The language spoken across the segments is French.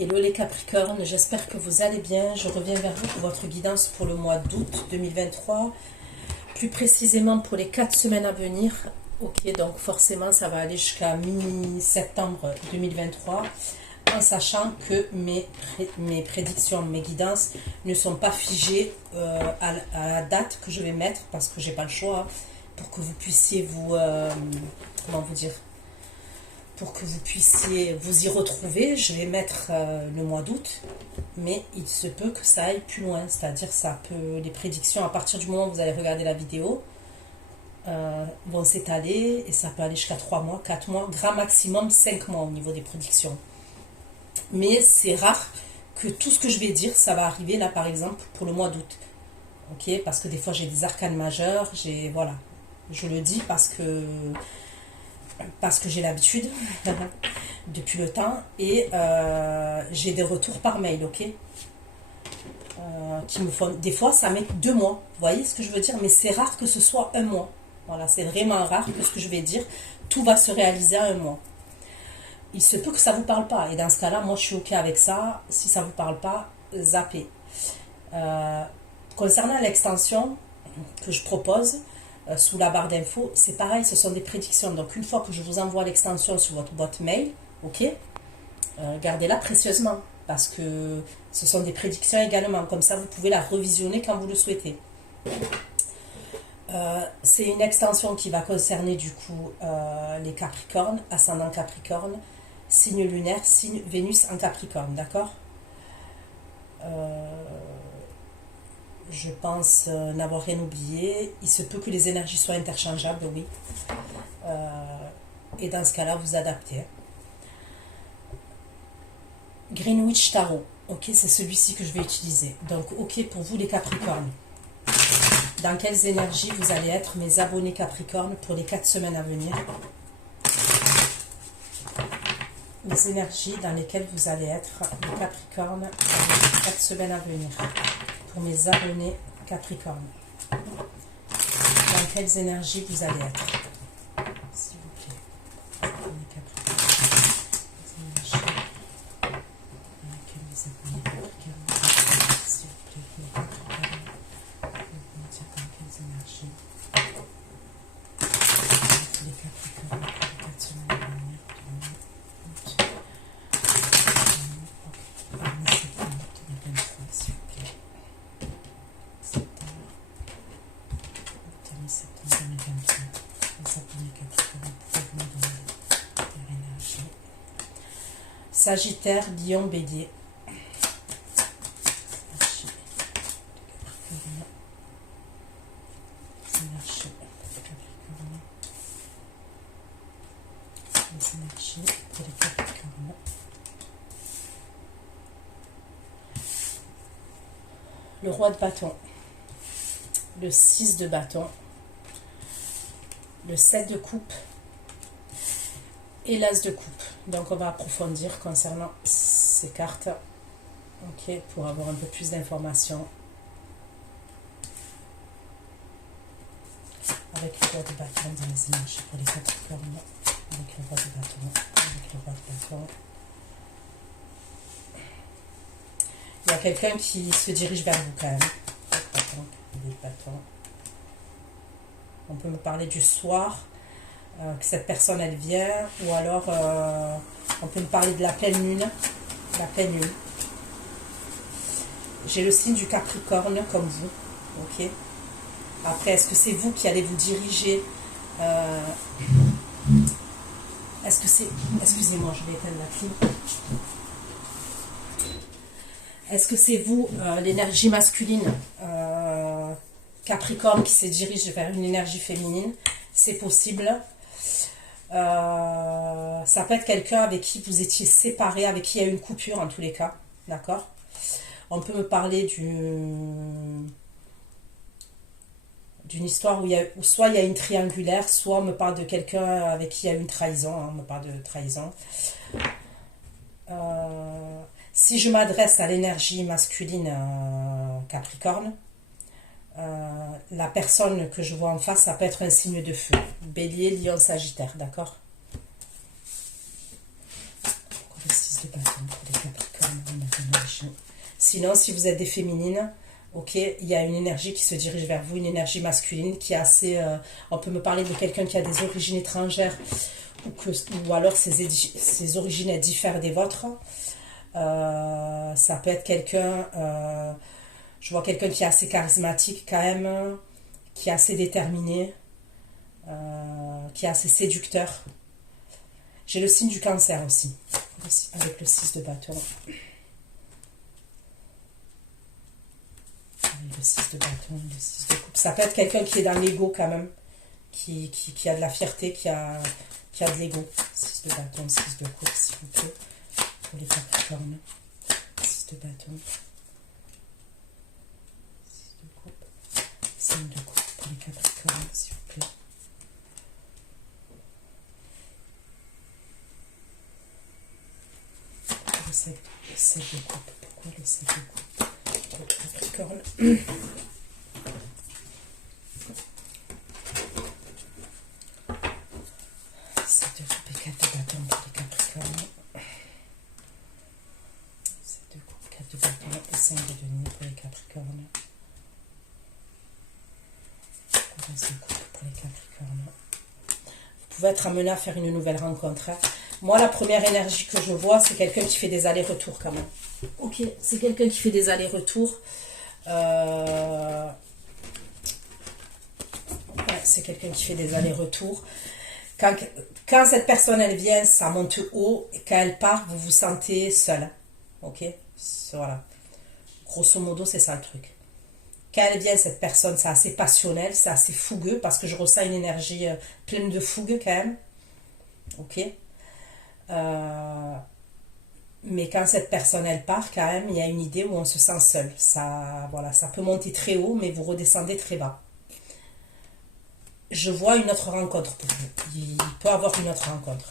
Hello les Capricornes, j'espère que vous allez bien. Je reviens vers vous pour votre guidance pour le mois d'août 2023. Plus précisément pour les 4 semaines à venir. Ok, donc forcément ça va aller jusqu'à mi-septembre 2023. En sachant que mes prédictions, mes guidances ne sont pas figées à la date que je vais mettre. Parce que j'ai pas le choix. Pour que vous puissiez vous... comment vous dire ? Pour que vous puissiez vous y retrouver, je vais mettre le mois d'août, mais il se peut que ça aille plus loin, c'est-à-dire les prédictions, à partir du moment où vous allez regarder la vidéo, vont s'étaler, et ça peut aller jusqu'à 3 mois, 4 mois, grand maximum 5 mois au niveau des prédictions. Mais c'est rare que tout ce que je vais dire, ça va arriver là par exemple pour le mois d'août. Ok, parce que des fois j'ai des arcanes majeures, voilà, je le dis parce que j'ai l'habitude depuis le temps et j'ai des retours par mail, ok, qui me font, des fois ça met 2 mois, vous voyez ce que je veux dire, mais c'est rare que ce soit 1 mois, voilà, c'est vraiment rare que ce que je vais dire, tout va se réaliser à 1 mois. Il se peut que ça vous parle pas, et dans ce cas là moi je suis ok avec ça. Si ça vous parle pas, zappez. Concernant l'extension que je propose sous la barre d'infos, c'est pareil, ce sont des prédictions. Donc une fois que je vous envoie l'extension sur votre boîte mail, ok, gardez-la précieusement, parce que ce sont des prédictions également, comme ça vous pouvez la revisionner quand vous le souhaitez. C'est une extension qui va concerner du coup les Capricornes, ascendant Capricorne, signe lunaire, signe Vénus en Capricorne, d'accord. Je pense n'avoir rien oublié. Il se peut que les énergies soient interchangeables, oui. Et dans ce cas-là, vous adaptez. Greenwich Tarot. Ok, c'est celui-ci que je vais utiliser. Donc, ok pour vous les Capricornes. Dans quelles énergies vous allez être, mes abonnés Capricornes, pour les 4 semaines à venir? Les énergies dans lesquelles vous allez être, les Capricornes, pour les 4 semaines à venir. Pour mes abonnés Capricorne. Dans quelles énergies vous allez être, s'il vous plaît, pour mes Capricornes. Les énergies dans lesquelles vous abonnez Capricorne, s'il vous plaît, pour les Capricornes. Vous me dire dans quelles énergies pour les Capricornes pour les 4 semaines à venir. Sagittaire, Lion, Bélier. Les énergies pour les Capricornes. Le roi de bâton, le 6 de bâton, le 7 de coupe et l'as de coupe. Donc on va approfondir concernant ces cartes, ok, pour avoir un peu plus d'informations. Avec le roi de bâton dans les énergies pour les Capricornes, avec le roi de bâton, avec le roi de bâton. Il y a quelqu'un qui se dirige vers vous quand même. Des bâtons. On peut me parler du soir, que cette personne elle vient, ou alors on peut me parler de la pleine lune. La pleine lune. J'ai le signe du Capricorne comme vous, ok. Après, est-ce que c'est vous qui allez vous diriger est-ce que c'est... Excusez-moi, je vais éteindre la clim. Est-ce que c'est vous, l'énergie masculine Capricorne, qui se dirige vers une énergie féminine? C'est possible. Ça peut être quelqu'un avec qui vous étiez séparés, avec qui il y a eu une coupure en tous les cas. D'accord? On peut me parler d'une histoire où soit il y a une triangulaire, soit on me parle de quelqu'un avec qui il y a eu une trahison. On me parle de trahison. Si je m'adresse à l'énergie masculine Capricorne, la personne que je vois en face, ça peut être un signe de feu. Bélier, Lion, Sagittaire, d'accord? Le 6 de bâton pour les Capricornes. Sinon, si vous êtes des féminines, ok, il y a une énergie qui se dirige vers vous, une énergie masculine qui est assez... on peut me parler de quelqu'un qui a des origines étrangères ou alors ses origines elles diffèrent des vôtres. Ça peut être quelqu'un... je vois quelqu'un qui est assez charismatique quand même, qui est assez déterminé, qui est assez séducteur. J'ai le signe du cancer aussi, avec le 6 de bâton. Le 6 de bâton, le 6 de coupe. Ça peut être quelqu'un qui est dans l'ego quand même, qui a de la fierté, qui a de l'ego. 6 de bâton, 6 de coupe, s'il vous plaît, pour les Capricornes. 6 de bâton, 6 de coupe, 5 de coupe pour les Capricornes, s'il vous plaît. Le 7 de coupe, pourquoi le 7 de coupe pour les Capricornes? Vous pouvez être amené à faire une nouvelle rencontre. Hein. Moi, la première énergie que je vois, c'est quelqu'un qui fait des allers-retours quand même. Ok, c'est quelqu'un qui fait des allers-retours. Ouais, c'est quelqu'un qui fait des allers-retours. Quand cette personne, elle vient, ça monte haut. Et quand elle part, vous vous sentez seul. Ok, voilà. Grosso modo, c'est ça le truc. Quand elle vient, cette personne, c'est assez passionnel, c'est assez fougueux, parce que je ressens une énergie pleine de fougue quand même. Ok. Mais quand cette personne, elle part, quand même, il y a une idée où on se sent seul. Ça, voilà, ça peut monter très haut, mais vous redescendez très bas. Je vois une autre rencontre pour vous. Il peut y avoir une autre rencontre.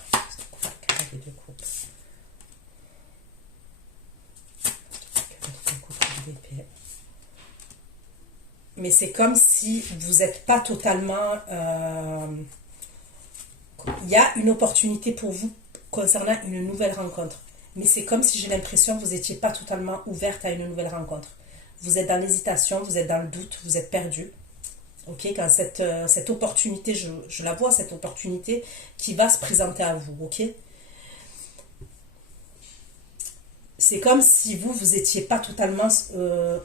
Mais c'est comme si vous n'êtes pas totalement... il y a une opportunité pour vous concernant une nouvelle rencontre. Mais c'est comme si j'ai l'impression que vous n'étiez pas totalement ouverte à une nouvelle rencontre. Vous êtes dans l'hésitation, vous êtes dans le doute, vous êtes perdu. Ok, quand cette opportunité, je la vois, cette opportunité qui va se présenter à vous. Ok. C'est comme si vous étiez pas totalement...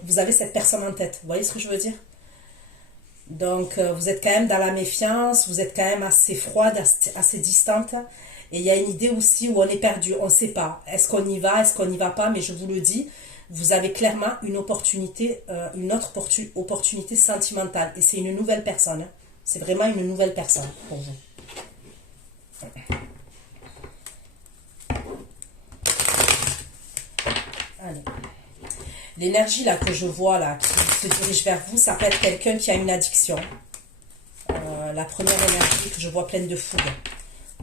vous avez cette personne en tête. Vous voyez ce que je veux dire? Donc, vous êtes quand même dans la méfiance, vous êtes quand même assez froide, assez distante. Et il y a une idée aussi où on est perdu, on ne sait pas. Est-ce qu'on y va, est-ce qu'on n'y va pas? Mais je vous le dis, vous avez clairement une opportunité, une autre opportunité sentimentale. Et c'est une nouvelle personne. Hein. C'est vraiment une nouvelle personne pour vous. Allez. L'énergie là que je vois là, qui se dirige vers vous, ça peut être quelqu'un qui a une addiction. La première énergie que je vois pleine de fougue.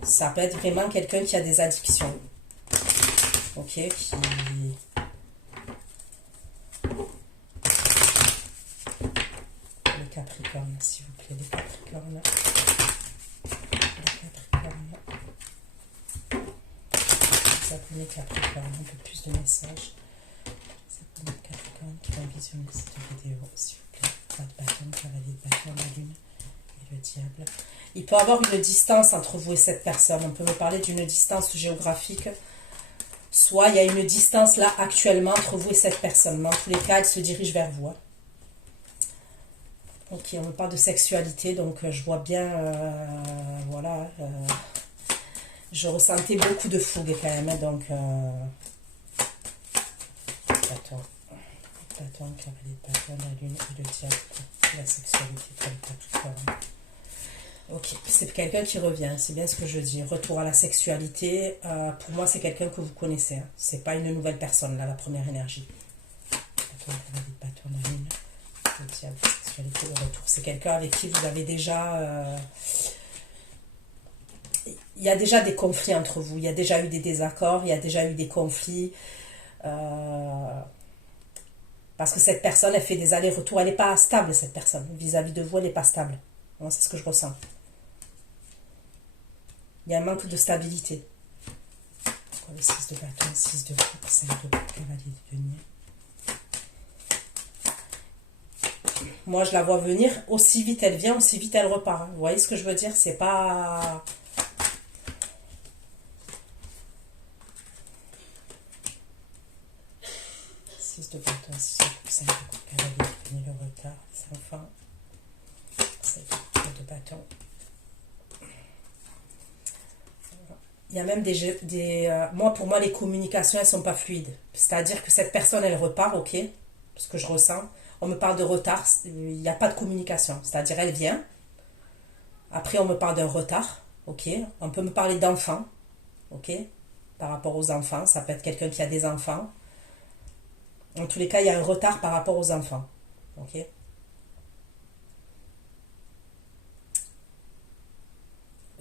Ça peut être vraiment quelqu'un qui a des addictions. Ok, qui... Les Capricornes, s'il vous plaît, les Capricornes. Les Capricornes. Vous appelez Capricorne, un peu plus de messages. Vous appelez Capricorne qui va visionner cette vidéo, s'il vous plaît. Pas de bâton, cavalier de bâton, la lune et le diable. Il peut y avoir une distance entre vous et cette personne. On peut me parler d'une distance géographique. Soit il y a une distance là actuellement entre vous et cette personne. Mais en tous les cas, elle se dirige vers vous. Hein. Ok, on me parle de sexualité. Donc je vois bien... voilà. Je ressentais beaucoup de fougue quand même. Hein, donc... Bâton, cavalier de bâton, la lune et le diable. La sexualité pour les Capricornes. Ok, c'est quelqu'un qui revient, c'est bien ce que je dis. Retour à la sexualité, pour moi c'est quelqu'un que vous connaissez. Hein. C'est pas une nouvelle personne là, la première énergie. Le diable, sexualité, le retour. C'est quelqu'un avec qui vous avez déjà... il y a déjà des conflits entre vous, il y a déjà eu des désaccords, il y a déjà eu des conflits. Parce que cette personne, elle fait des allers-retours, elle n'est pas stable cette personne. Vis-à-vis de vous, elle n'est pas stable. Moi, c'est ce que je ressens. Il y a un manque de stabilité. Pourquoi le 6 de bâton, 6 de coupe, 5 de coupe, cavalier de denier. Moi, je la vois venir. Aussi vite elle vient, aussi vite elle repart. Vous voyez ce que je veux dire? C'est pas... 6 de bâton, 6 de coupe, 5 de coupe, cavalier, venir le retard, les enfants. 7 de bâton. Il y a même moi, pour moi, les communications, elles sont pas fluides. C'est-à-dire que cette personne, elle repart, ok, ce que je ressens. On me parle de retard, il n'y a pas de communication. C'est-à-dire, elle vient. Après, on me parle d'un retard, ok. On peut me parler d'enfants, ok, par rapport aux enfants. Ça peut être quelqu'un qui a des enfants. En tous les cas, il y a un retard par rapport aux enfants, ok.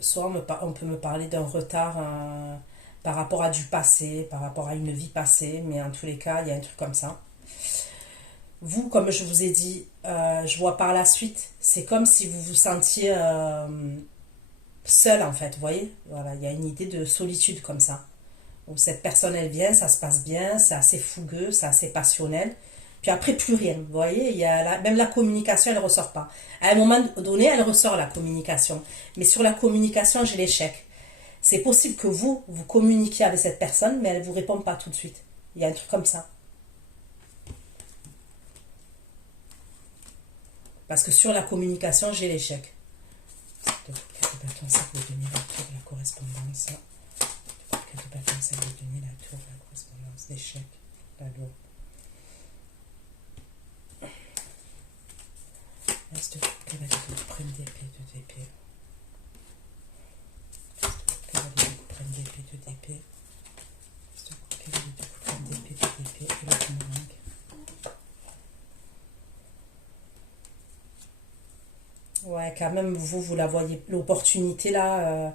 Soit on peut me parler d'un retard par rapport à du passé, par rapport à une vie passée, mais en tous les cas, il y a un truc comme ça. Vous, comme je vous ai dit, je vois par la suite, c'est comme si vous vous sentiez seul en fait, vous voyez. Voilà, il y a une idée de solitude comme ça. Où cette personne, elle vient, ça se passe bien, c'est assez fougueux, c'est assez passionnel. Puis après, plus rien. Vous voyez, même la communication, elle ne ressort pas. À un moment donné, elle ressort la communication. Mais sur la communication, j'ai l'échec. C'est possible que vous communiquiez avec cette personne, mais elle ne vous répond pas tout de suite. Il y a un truc comme ça. Parce que sur la communication, j'ai l'échec. Ça veut donner la tour de la correspondance. Ça veut donner la tour de la correspondance. L'échec. La loi. Reste de cavalier de prenne d'épée, de d'épée. Reste de cavalier de prenne d'épée, de d'épée. Reste de cavalier de prenne d'épée, de d'épée. Et le boomerang. Ouais, quand même, vous la voyez, l'opportunité là,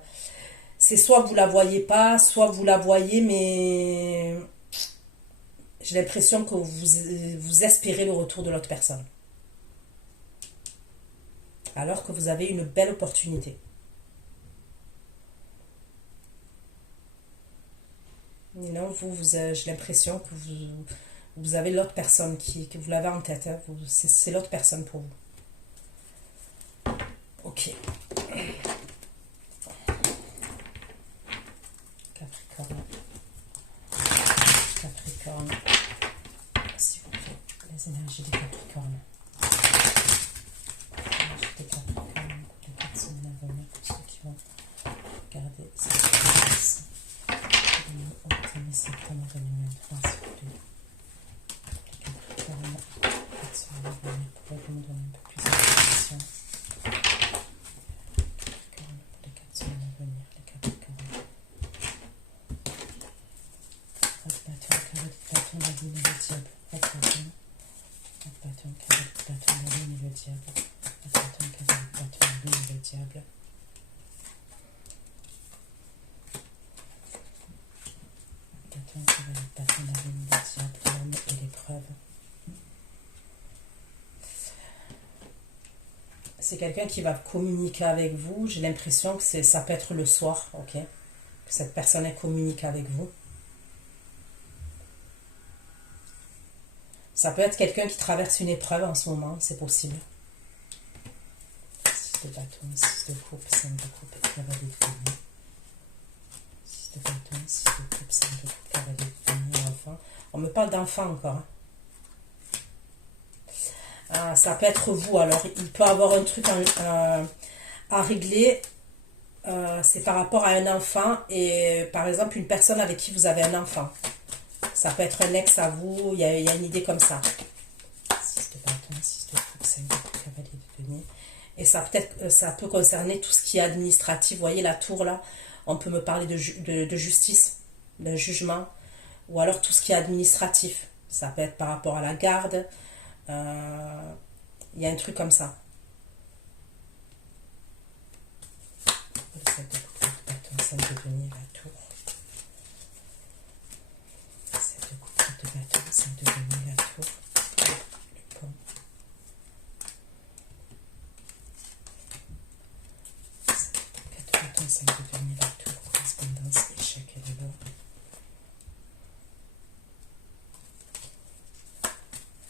c'est soit vous la voyez pas, soit vous la voyez, mais j'ai l'impression que vous espérez le retour de l'autre personne. Alors que vous avez une belle opportunité. Et non, j'ai l'impression que vous avez l'autre personne que vous l'avez en tête. Hein, c'est l'autre personne pour vous. Ok. Capricorne. Capricorne. S'il vous plaît, les énergies des Capricornes. Les Capricornes, les 4 semaines à venir, pour ceux qui vont regarder cette séquence. Septembre 2023, s'il vous plaît. Les Capricornes, 4 semaines à venir, pourquoi vous me donner un peu plus d'informations? Capricorne, pour les 4 semaines à venir, les Capricornes. Bâton, carré de bâton, la lune et le diable. Bâton, carré de bâton, la lune et le diable. Bâton, carré de bâton, la lune et le diable. Bâton, carré de bâton, la lune et le diable. L'homme et l'épreuve. C'est quelqu'un qui va communiquer avec vous. J'ai l'impression que ça peut être le soir, ok? Que cette personne elle communique avec vous. Ça peut être quelqu'un qui traverse une épreuve en ce moment, c'est possible. 6 de bâton, 6 de coupe, 5 de coupe, cavalier de denier. 6 de bâton, 6 de coupe, 5 de coupe, cavalier de denier, enfant. On me parle d'enfant encore. Hein. Ça peut être vous, alors il peut avoir un truc à régler. C'est par rapport à un enfant et par exemple une personne avec qui vous avez un enfant. Ça peut être un ex à vous, il y a une idée comme ça. 6 de bâton, 6 de coupe, 5 de coupe, cavalier de denier. Et ça peut concerner tout ce qui est administratif. Vous voyez la tour là, on peut me parler de justice, d'un jugement, ou alors tout ce qui est administratif. Ça peut être par rapport à la garde. Il y a un truc comme ça. 7 de coupe, de bâton, 5 de denier, la tour. 7 de coupe, de bâton, 5 de denier, la tour. Le pont. 4 de bâton, 5 de denier, la tour. Correspondance, échec et le lot.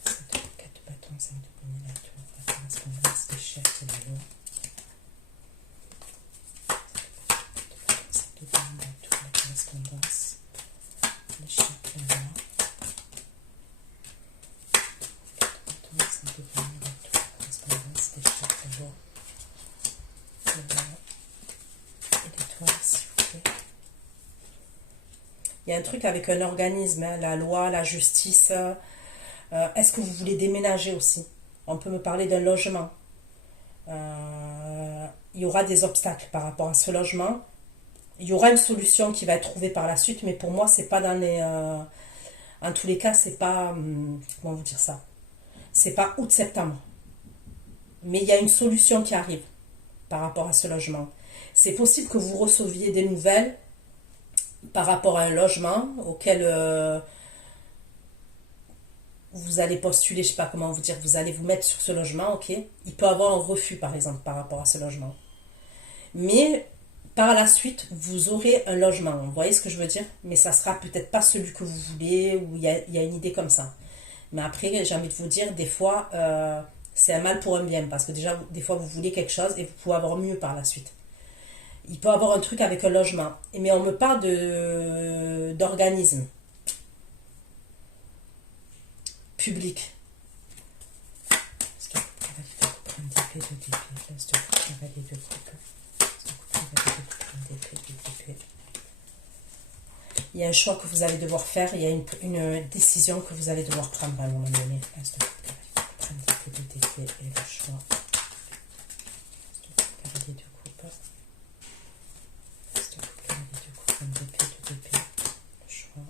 7 de 4 de bâton, bâton, 5 de denier, la tour, la correspondance, l'échec et la loi. 5 de denier, la tour, la correspondance, l'échec, la loi. 5 de denier, la tour, la correspondance, l'échec, la loi. Et l'étoile, s'il vous plaît. Il y a un truc avec un organisme, hein, la loi, la justice. Est-ce que vous voulez déménager aussi? On peut me parler d'un logement. Il y aura des obstacles par rapport à ce logement. Il y aura une solution qui va être trouvée par la suite, mais pour moi, c'est pas dans les. En tous les cas, c'est pas. Comment vous dire ça? C'est pas août-septembre. Mais il y a une solution qui arrive par rapport à ce logement. C'est possible que vous receviez des nouvelles par rapport à un logement auquel vous allez postuler, je sais pas comment vous dire, vous allez vous mettre sur ce logement, ok? Il peut y avoir un refus, par exemple, par rapport à ce logement. Mais par la suite, vous aurez un logement, vous voyez ce que je veux dire? Mais ça sera peut-être pas celui que vous voulez, ou il y a une idée comme ça. Mais après, j'ai envie de vous dire, des fois, c'est un mal pour un bien, parce que déjà, des fois, vous voulez quelque chose et vous pouvez avoir mieux par la suite. Il peut y avoir un truc avec un logement. Mais on me parle d'organisme public. Est-ce que vous pouvez prendre d'épée, de d'épée, place de coupe, cavalier de coupe. Est-ce que vous pouvez prendre d'épée, de d'épée. Il y a un choix que vous allez devoir faire, il y a une décision que vous allez devoir prendre à un moment donné. Place de coupe, cavalier de coupe, prendre d'épée, de d'épée et le choix. Place de coupe, cavalier de coupe. Place de coupe, cavalier de coupe, prendre d'épée, de d'épée. Le choix.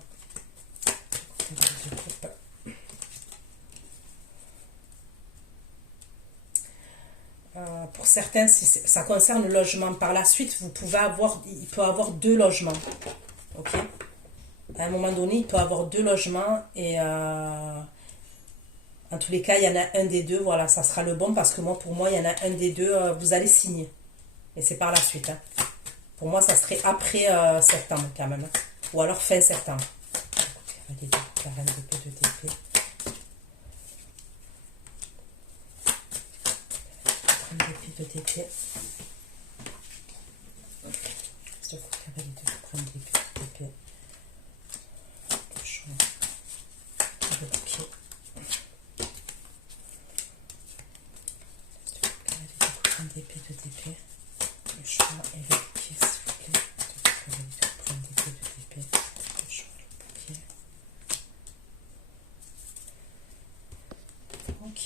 Cavalier de coupe. Pour certains, si ça concerne le logement, par la suite, il peut y avoir deux logements. Ok? À un moment donné, il peut y avoir deux logements et en tous les cas, il y en a un des deux. Voilà, ça sera le bon parce que pour moi, il y en a un des deux, vous allez signer. Et c'est par la suite. Hein. Pour moi, ça serait après septembre quand même. Hein. Ou alors fin septembre. Cavalier de coupe, la reine d'épée, de d'épée. De d'épée. Place de coupe, cavalier de coupe, prendre d'épée, de d'épée. Le choix. Le bouquet. Place de coupe, cavalier de coupe, prendre d'épée, de d'épée. Le choix et le bouquet, s'il vous plaît. Place de coupe, cavalier de coupe, prendre d'épée, de d'épée. Le choix, le bouquet. Ok.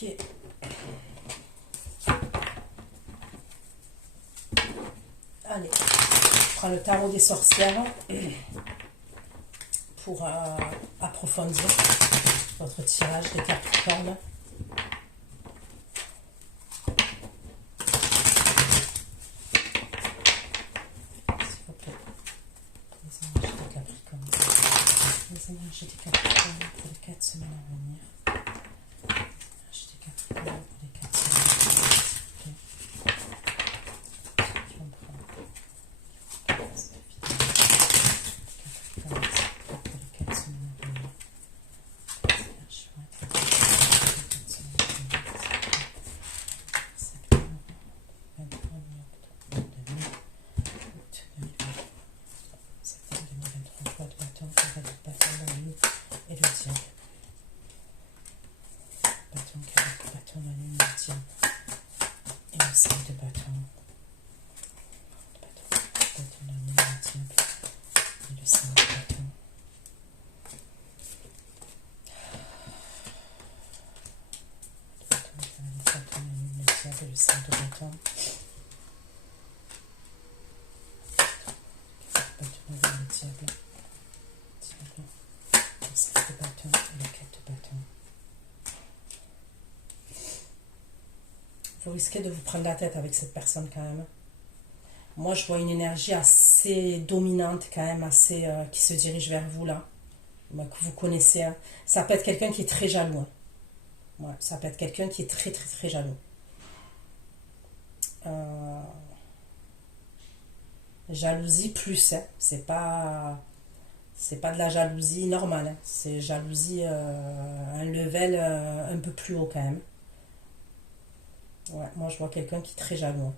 Allez, je prends le tarot des sorcières pour approfondir votre tirage des Capricornes. S'il vous plaît. Les énergies des Capricornes. Les énergies des Capricornes pour les 4 semaines à venir. Les énergies des Capricornes pour les 4 semaines à venir. S'il vous plaît. Le 5 de bâton, le diable, le 5 de bâton et le 4 de bâton. Vous risquez de vous prendre la tête avec cette personne quand même. Moi, je vois une énergie assez dominante quand même, assez qui se dirige vers vous là, que vous connaissez. Hein. Ça peut être quelqu'un qui est très jaloux. Hein. Ouais, ça peut être quelqu'un qui est très très très jaloux. Jalousie plus, hein. C'est pas de la jalousie normale, hein. C'est jalousie un level un peu plus haut quand même. Ouais, moi, je vois quelqu'un qui est très jaloux.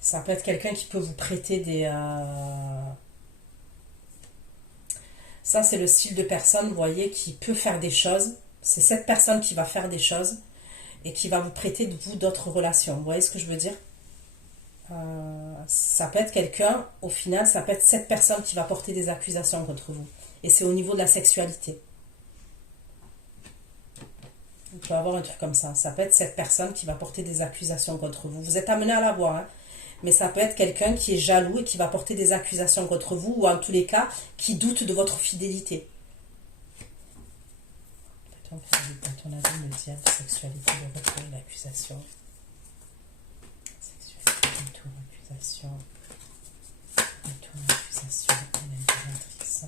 Ça peut être quelqu'un qui peut vous prêter des... Ça, c'est le style de personne, vous voyez, qui peut faire des choses. C'est cette personne qui va faire des choses et qui va vous prêter de vous d'autres relations. Vous voyez ce que je veux dire? Ça peut être quelqu'un, au final, ça peut être cette personne qui va porter des accusations contre vous. Et c'est au niveau de la sexualité. Il peut y avoir un truc comme ça. Ça peut être cette personne qui va porter des accusations contre vous. Vous êtes amené à la voir, hein. Mais ça peut être quelqu'un qui est jaloux et qui va porter des accusations contre vous, ou en tous les cas, qui doute de votre fidélité. Donc, à ton avis, le diable, sexualité, le retour et l'accusation. Sexualité, retour, accusation. Retour, accusation, impératrice.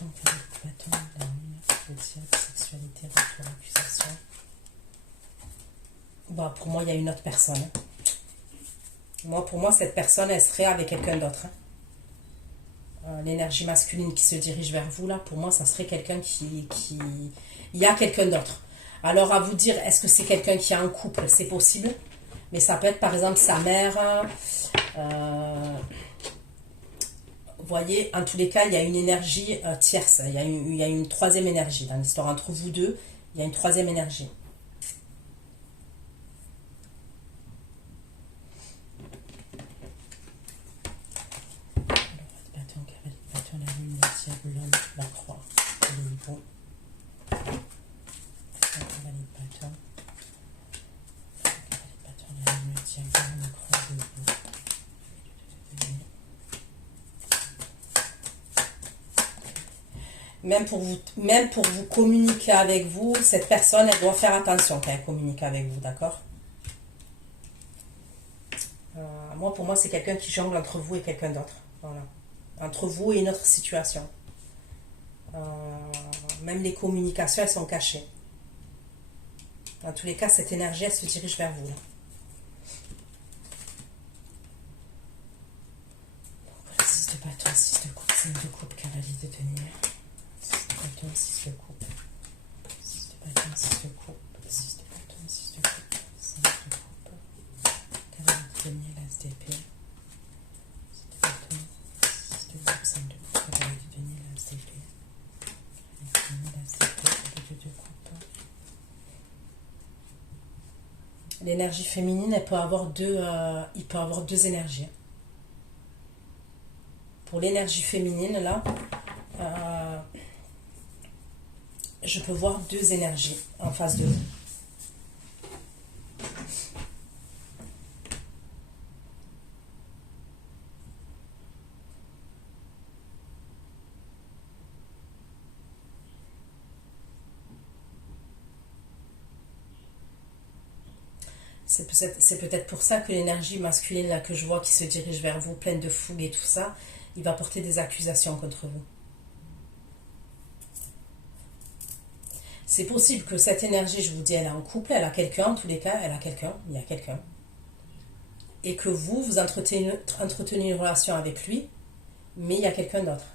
Donc, avec bâton, la lune, le diable, sexualité, retour, accusation. Bon, pour moi, il y a une autre personne. Pour moi, cette personne, elle serait avec quelqu'un d'autre. L'énergie masculine qui se dirige vers vous, là, pour moi, ça serait quelqu'un qui... Il y a quelqu'un d'autre. Alors, à vous dire, est-ce que c'est quelqu'un qui a un couple? C'est possible. Mais ça peut être, par exemple, sa mère. Vous voyez, en tous les cas, il y a une énergie tierce. Il y a une troisième énergie. Dans l'histoire entre vous deux, il y a une troisième énergie. L'homme, la croix, le hibou. Même pour vous communiquer avec vous, cette personne, elle doit faire attention quand elle communique avec vous, d'accord? Pour moi, c'est quelqu'un qui jongle entre vous et quelqu'un d'autre. Voilà. Entre vous et une autre situation. Même les communications, elles sont cachées. Dans tous les cas, cette énergie, elle se dirige vers vous. Là. Donc, 6 de bâton, 6 de coupe, 5 de coupe, cavalier de denier. 6 de bâton, 6 de coupe. 6 de bâton, 6 de coupe. 6 de bâton, 6 de coupe. 5 de coupe. Cavalier de denier, l'as d'épée. 6 de bâton, 6 de coupe, 5 de coupe, cavalier de denier, l'as d'épée. L'énergie féminine, elle peut avoir il peut avoir deux énergies. Pour l'énergie féminine, là, je peux voir deux énergies en face de vous. C'est peut-être pour ça que l'énergie masculine là, que je vois qui se dirige vers vous, pleine de fougue et tout ça, il va porter des accusations contre vous. C'est possible que cette énergie, je vous dis, elle a un couple, elle a quelqu'un, en tous les cas, elle a quelqu'un, il y a quelqu'un. Et que vous entretenez une relation avec lui, mais il y a quelqu'un d'autre.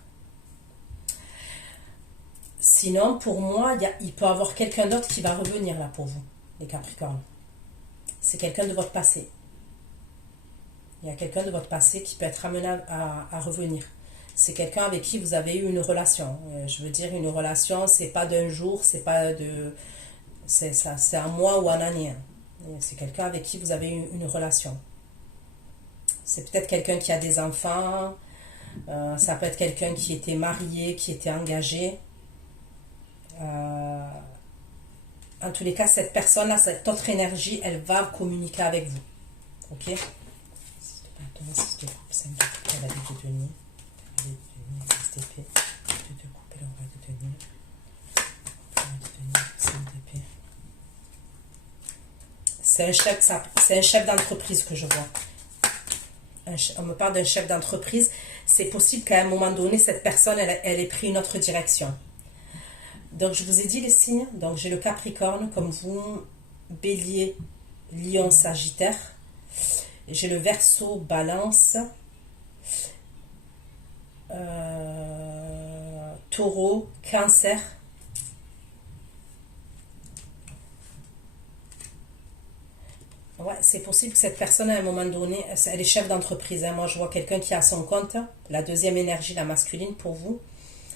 Sinon, pour moi, il peut y avoir quelqu'un d'autre qui va revenir là pour vous, les Capricornes. C'est quelqu'un de votre passé. Il y a quelqu'un de votre passé qui peut être amené à revenir. C'est quelqu'un avec qui vous avez eu une relation. Je veux dire, une relation, c'est pas d'un jour, c'est pas de... C'est un mois ou un année. C'est quelqu'un avec qui vous avez eu une relation. C'est peut-être quelqu'un qui a des enfants. Ça peut être quelqu'un qui était marié, qui était engagé. En tous les cas, cette personne-là, cette autre énergie, elle va communiquer avec vous. Ok? 6 de bâton, 6 de coupe, 5 de coupe, cavalier de denier. Cavalier de denier, 6 d'épée. 2 de coupe et le roi de denier. Roi de denier, 5 d'épée. C'est un chef d'entreprise que je vois. On me parle d'un chef d'entreprise. C'est possible qu'à un moment donné, cette personne, elle ait pris une autre direction. Donc, je vous ai dit les signes. Donc, j'ai le Capricorne comme vous, Bélier, Lion, Sagittaire. J'ai le Verseau, Balance, Taureau, Cancer. Ouais, c'est possible que cette personne, à un moment donné, elle est chef d'entreprise, hein. Moi, je vois quelqu'un qui a son compte, la deuxième énergie, la masculine, pour vous.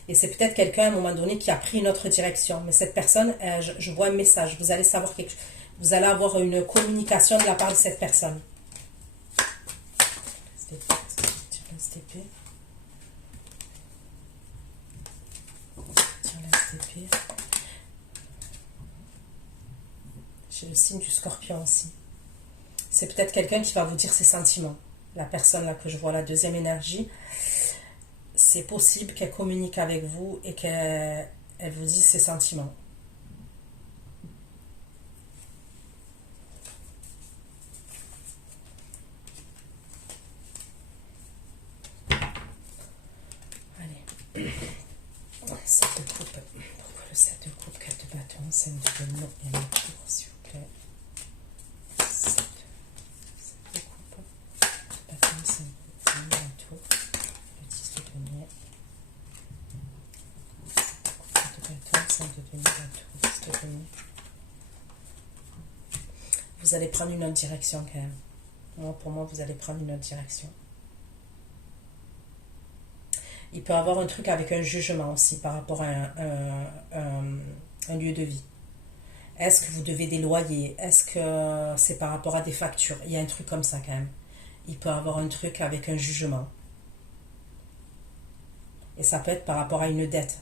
Et c'est peut-être quelqu'un, à un moment donné, qui a pris une autre direction. Mais cette personne, je vois un message. Vous allez savoir quelque chose. Vous allez avoir une communication de la part de cette personne. J'ai le signe du Scorpion aussi. C'est peut-être quelqu'un qui va vous dire ses sentiments. La personne là que je vois, la deuxième énergie, c'est possible qu'elle communique avec vous et qu'elle vous dise ses sentiments. Allez. 7 de coupe. Pourquoi le 7 de coupe, 4 de bâton, 5 de lion et la tour, s'il vous plaît. 7 de coupe. Bâton, 5 de la tour. Le 10 de denier. 7 de bâton, 5 de denier, la tour, 10 de denier. Vous allez prendre une autre direction quand même. Moi, pour moi, vous allez prendre une autre direction. Il peut y avoir un truc avec un jugement aussi par rapport à un lieu de vie. Est-ce que vous devez des loyers? Est-ce que c'est par rapport à des factures? Il y a un truc comme ça quand même. Il peut y avoir un truc avec un jugement. Et ça peut être par rapport à une dette.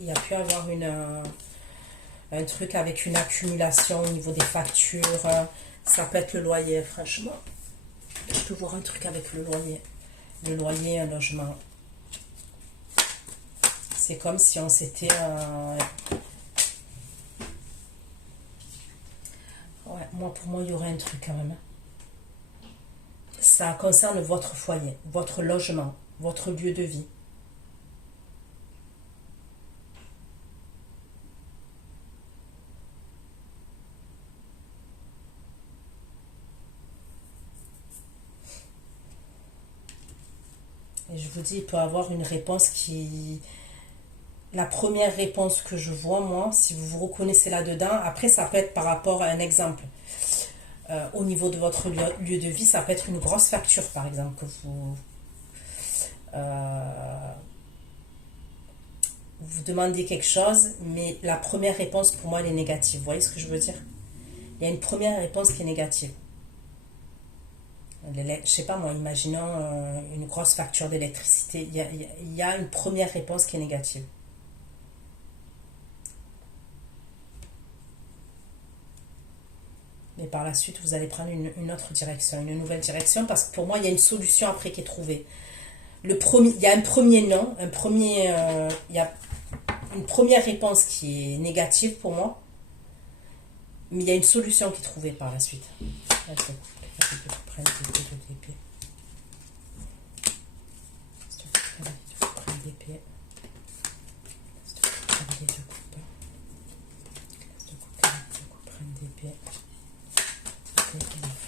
Il y a pu avoir un truc avec une accumulation au niveau des factures. Ça peut être le loyer, franchement. Je peux voir un truc avec le loyer. Le loyer, un logement. C'est comme si on s'était... Ouais, pour moi, il y aurait un truc quand même. Ça concerne votre foyer, votre logement, votre lieu de vie. Et je vous dis, il peut y avoir une réponse qui... La première réponse que je vois, moi, si vous vous reconnaissez là-dedans, après, ça peut être par rapport à un exemple. Au niveau de votre lieu de vie, ça peut être une grosse facture, par exemple, que vous demandez quelque chose, mais la première réponse, pour moi, elle est négative. Vous voyez ce que je veux dire? Il y a une première réponse qui est négative. Je sais pas moi, imaginons une grosse facture d'électricité. Il y a une première réponse qui est négative. Mais par la suite, vous allez prendre une autre direction, une nouvelle direction, parce que pour moi, il y a une solution après qui est trouvée. Il y a un premier non, il y a une première réponse qui est négative pour moi, mais il y a une solution qui est trouvée par la suite.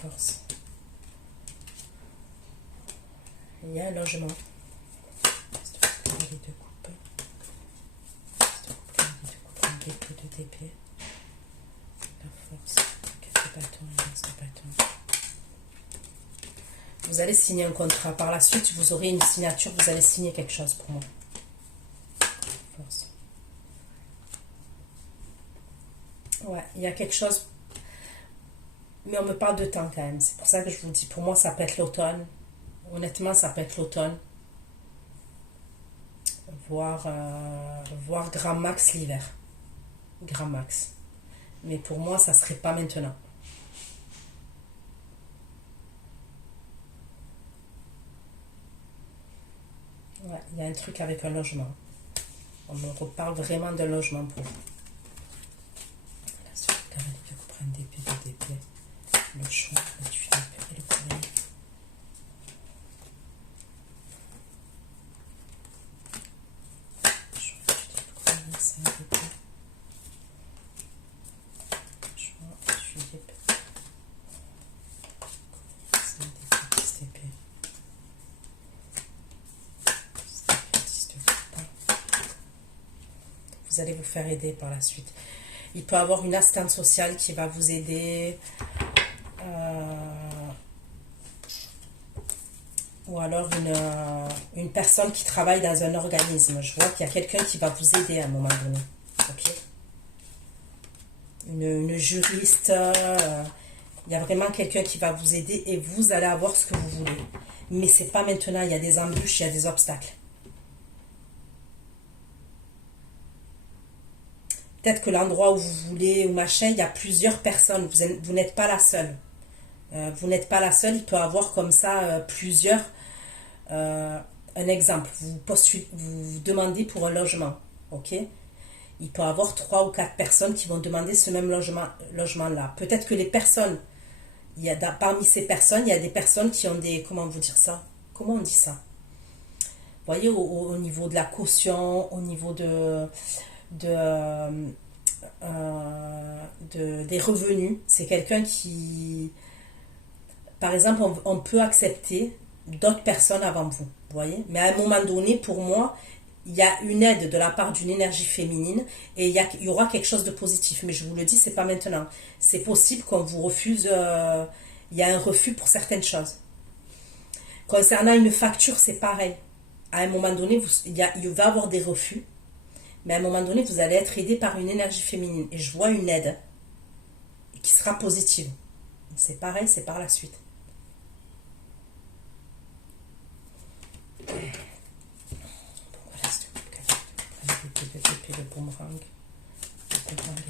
Force. Il y a un logement. Vous allez signer un contrat. Par la suite, vous aurez une signature, vous allez signer quelque chose pour moi. Force. Ouais, il y a quelque chose. Mais on me parle de temps quand même. C'est pour ça que je vous dis, pour moi, ça peut être l'automne. Honnêtement, ça peut être l'automne. Voire grand max l'hiver. Grand max. Mais pour moi, ça serait pas maintenant. Ouais, il y a un truc avec un logement. On me reparle vraiment d'un logement pour vous. La suite, cavalier de coupe, reine d'épée, deux d'épée, le choix, le tuile d'épée et le courrier. Le choix, le tuile d'épée, le courrier, 5 d'épée. Le choix, le tuile d'épée. Vous allez vous faire aider par la suite. Il peut y avoir une assistante sociale qui va vous aider. Ou alors une personne qui travaille dans un organisme. Je vois qu'il y a quelqu'un qui va vous aider à un moment donné. Ok. Une juriste. Il y a vraiment quelqu'un qui va vous aider et vous allez avoir ce que vous voulez. Mais c'est pas maintenant. Il y a des embûches, il y a des obstacles. Peut-être que l'endroit où vous voulez ou machin, il y a plusieurs personnes. Vous n'êtes pas la seule. Vous n'êtes pas la seule. Il peut y avoir comme ça plusieurs. Un exemple. Vous demandez pour un logement. Ok. Il peut y avoir 3 ou 4 personnes qui vont demander ce même logement-là. Peut-être que les personnes, parmi ces personnes, il y a des personnes qui ont des... Comment vous dire ça? Comment on dit ça? Vous voyez, au niveau de la caution, au niveau des revenus, c'est quelqu'un qui... Par exemple, on peut accepter d'autres personnes avant vous, voyez. Mais à un moment donné, pour moi... Il y a une aide de la part d'une énergie féminine et il y aura quelque chose de positif. Mais je vous le dis, c'est pas maintenant. C'est possible qu'on vous refuse. Il y a un refus pour certaines choses. Concernant une facture, c'est pareil. À un moment donné, il va y avoir des refus. Mais à un moment donné, vous allez être aidé par une énergie féminine. Et je vois une aide qui sera positive. C'est pareil, c'est par la suite. Le boomerang et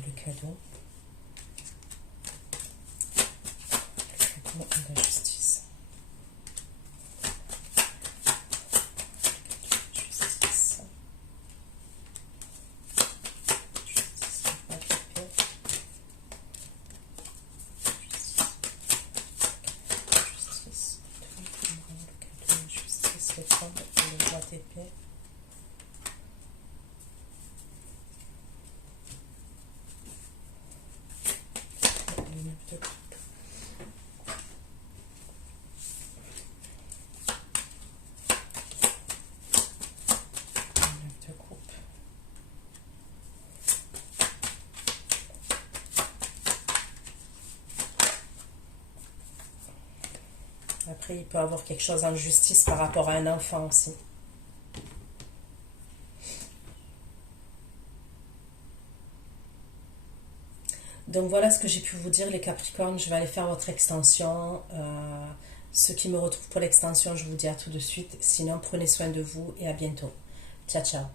le cadeau. Le cadeau et la justice. Justice. Justice. La paix. Justice. Le boomerang, le cadeau, la justice, le temps et le roi d'épée. Après, il peut y avoir quelque chose en justice par rapport à un enfant aussi. Donc voilà ce que j'ai pu vous dire les Capricornes. Je vais aller faire votre extension. Ceux qui me retrouvent pour l'extension, je vous dis à tout de suite. Sinon, prenez soin de vous et à bientôt. Ciao, ciao.